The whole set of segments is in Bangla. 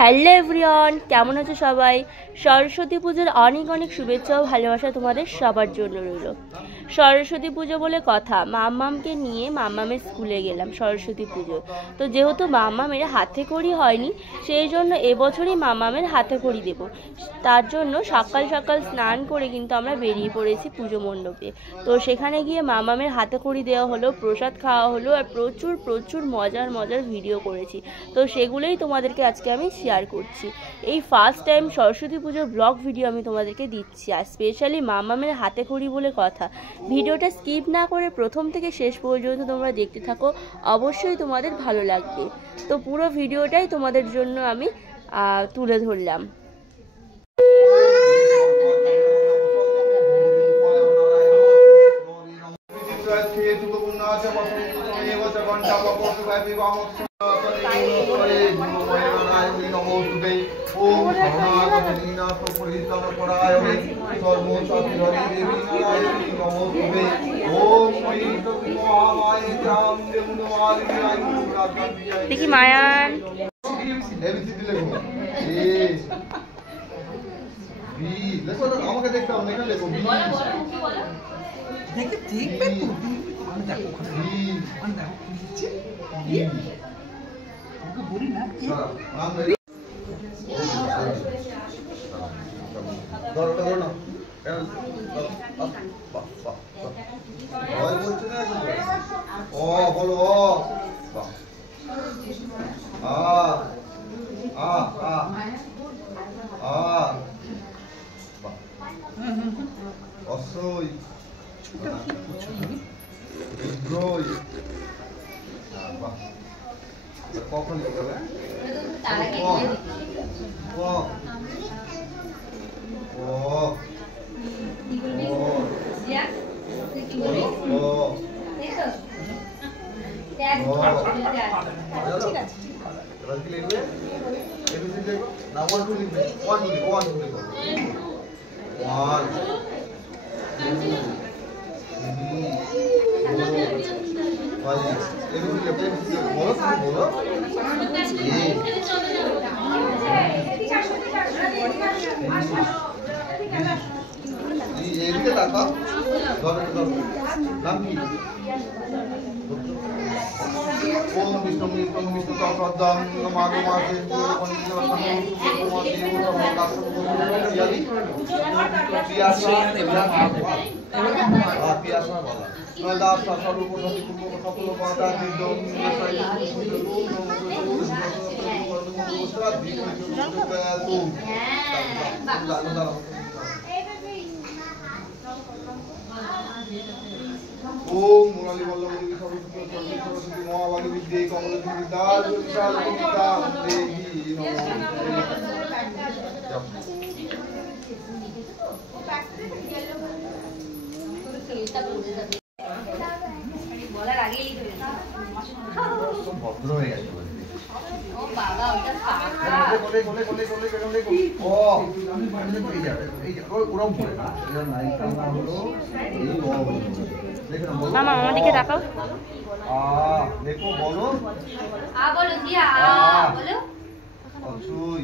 হ্যালো এভরিওয়ান, কেমন আছো সবাই? সরস্বতী পুজোর অনেক অনেক শুভেচ্ছা ও ভালোবাসা তোমাদের সবার জন্য রইল। সরস্বতী পুজো বলে কথা, মাম্মামকে নিয়ে মাম্মামের স্কুলে গেলাম সরস্বতী পুজো। তো যেহেতু মাম্মামের হাতে খড়ি হয়নি, সেই জন্য এবছরই মাম্মামের হাতে খড়ি দেবো। তার জন্য সকাল সকাল স্নান করে কিন্তু আমরা বেরিয়ে পড়েছি পুজো মণ্ডপে। তো সেখানে গিয়ে মাম্মামের হাতে খড়ি দেওয়া হলো, প্রসাদ খাওয়া হলো, আর প্রচুর প্রচুর মজার মজার ভিডিও করেছি। তো সেগুলোই তোমাদেরকে আজকে আমি শেয়ার করছি। এই ফার্স্ট টাইম সরস্বতী পুজোর ব্লগ ভিডিও আমি তোমাদেরকে দিচ্ছি, আর স্পেশালি মাম্মামের হাতে খড়ি বলে কথা। ভিডিওটা স্কিপ না করে প্রথম থেকে শেষ পর্যন্ত তোমরা দেখতে থাকো, অবশ্যই তোমাদের ভালো লাগবে। তো পুরো ভিডিওটাই তোমাদের জন্য আমি তুলে ধরলাম। দেখি মায়ান আমাকে দেখতে হবে না, লেখো বলি না কখন ওম মুরালি বল্লভ সরস্বতী মহাভাগী বিদ্যে কমলী বিদ্যা ভদ্র হয়ে গেছে। মামা আমার দিকে তাকাও। দেখো বলো, বলো জিয়া, বলো অসুই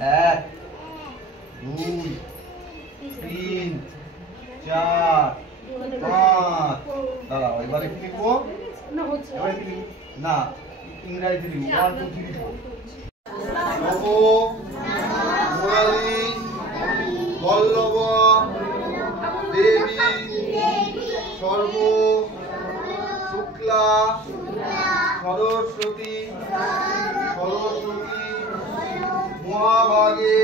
এক, দুই, তিন, চার, পাঁচ। দাঁড়াও, এবারে কি লিখবো? না, ইংরাজি লিখবো। 1 2 3 4। নব মুরালি বল্লভ দেবী সর্ব শুক্লা সরস্বতী মহাভাগে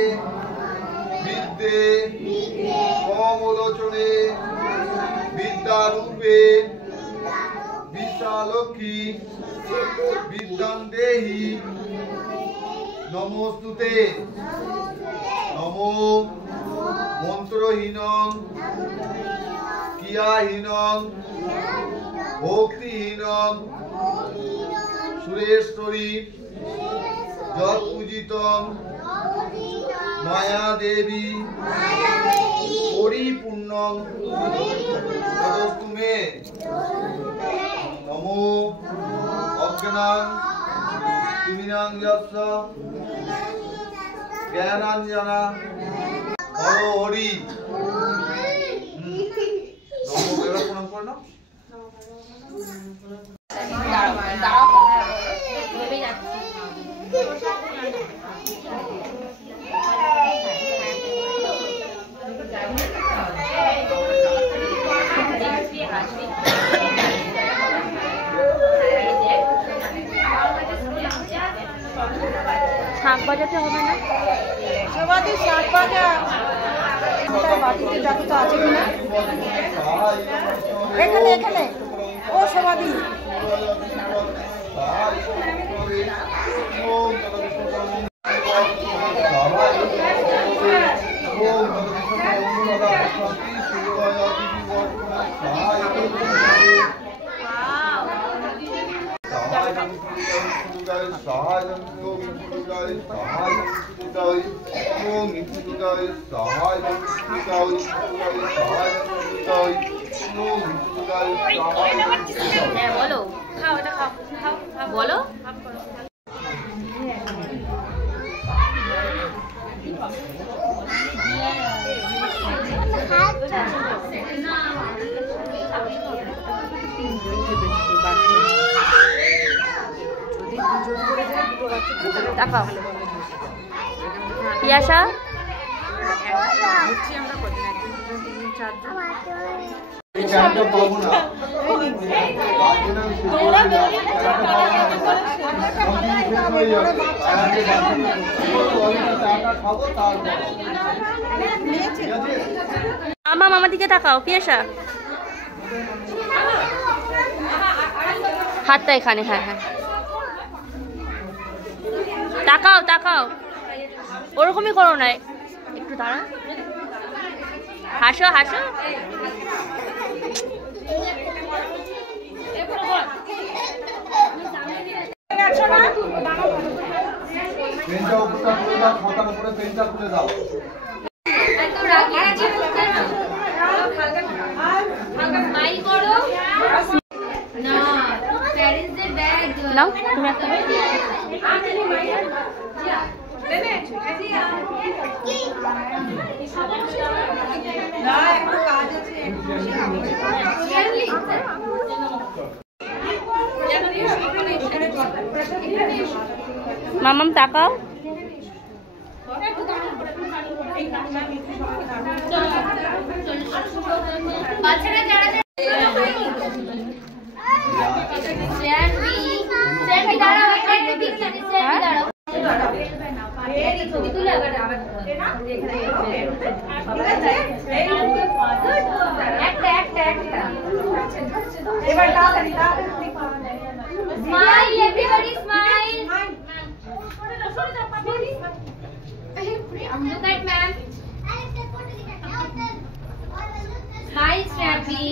বিদ্যে কমলোচনে বিদ্যারূপে বিদ্যালক্ষ্মী বিদ্যাং দেহি নমস্তুতে। নমো মন্ত্রহীনং ক্রিয়াহীনং ভক্তিহীনং সুরেশ্বরী যৎ পূজিতং মায়া দেবী পরিপূর্ণং তদস্তু মে নমো অজ্ঞানাং তিমিরাং যস্য জ্ঞানাঞ্জনা হর হরি নমো এবার প্রণাম করে নাও। শাক বাজাতে হবে না? সবাদি শাক ভাজা বাটিতে যত আছে কিনা এখানে এখানে ও সবাদি বলো খাও এটা খাও খাও বলো দেখাও পিয়াসা এই চারটা পাবো না খাবো তারপর মামা মামার দিকে তাকাও পিয়াসা হাতটা এখানে হ্যাঁ হ্যাঁ তাকাও তাকাও ওরকমই করো না একটু দাঁড়া হাসো হাসো পেনটা উপরটা খুলে দাও, খাতার উপরে পেনটা খুলে দাও। এত রাগি আছিস কেন? স্মাইল করো না প্যারেন্টসদের ব্যাগ নাও তুমি একটা মামাম তাকাও বাচ্চারা যারা সেলফি দাঁড়াও একটা পিকচার সেলফি দাঁড়াও ছবি তুলে আবার একটা এবার তাড়াতাড়ি smile everybody smile look at ma'am smile happy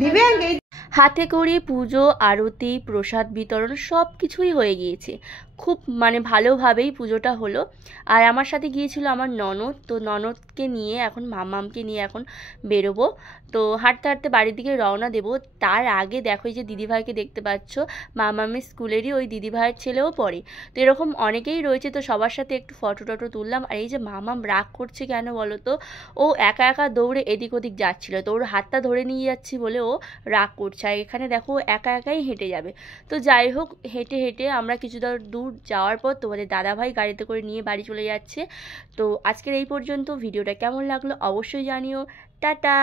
দিবেন হাতে করে পুজো আরতি প্রসাদ বিতরণ সব কিছুই হয়ে গিয়েছে খুব মানে ভালোভাবেই পুজোটা হলো আর আমার সাথে গিয়েছিল আমার ননদ তো ননদকে নিয়ে এখন মামামকে নিয়ে এখন বেরোবো তো হাঁটতে হাঁটতে বাড়ির দিকে রওনা দেবো তার আগে দেখো এই যে দিদিভাইকে দেখতে পাচ্ছ মামামের স্কুলেরই ওই দিদিভাইয়ের ছেলেও পড়ে তো এরকম অনেকেই রয়েছে তো সবার সাথে একটু ফটো টটো তুললাম আর এই যে মামাম রাগ করছে কেন বলো তো ও একা একা দৌড়ে এদিক ওদিক যাচ্ছিলো তো ওর হাতটা ধরে নিয়ে যাচ্ছি বলে ও রাগ করছে আর এখানে দেখো একা একাই হেঁটে যাবে তো যাই হোক হেঁটে হেঁটে আমরা কিছুটা দূর যাওয়ার পর তোমাদের দাদাভাই গাড়িতে করে নিয়ে বাড়ি চলে যাচ্ছে তো আজকের এই পর্যন্ত ভিডিওটা কেমন লাগলো অবশ্যই জানিও টাটা।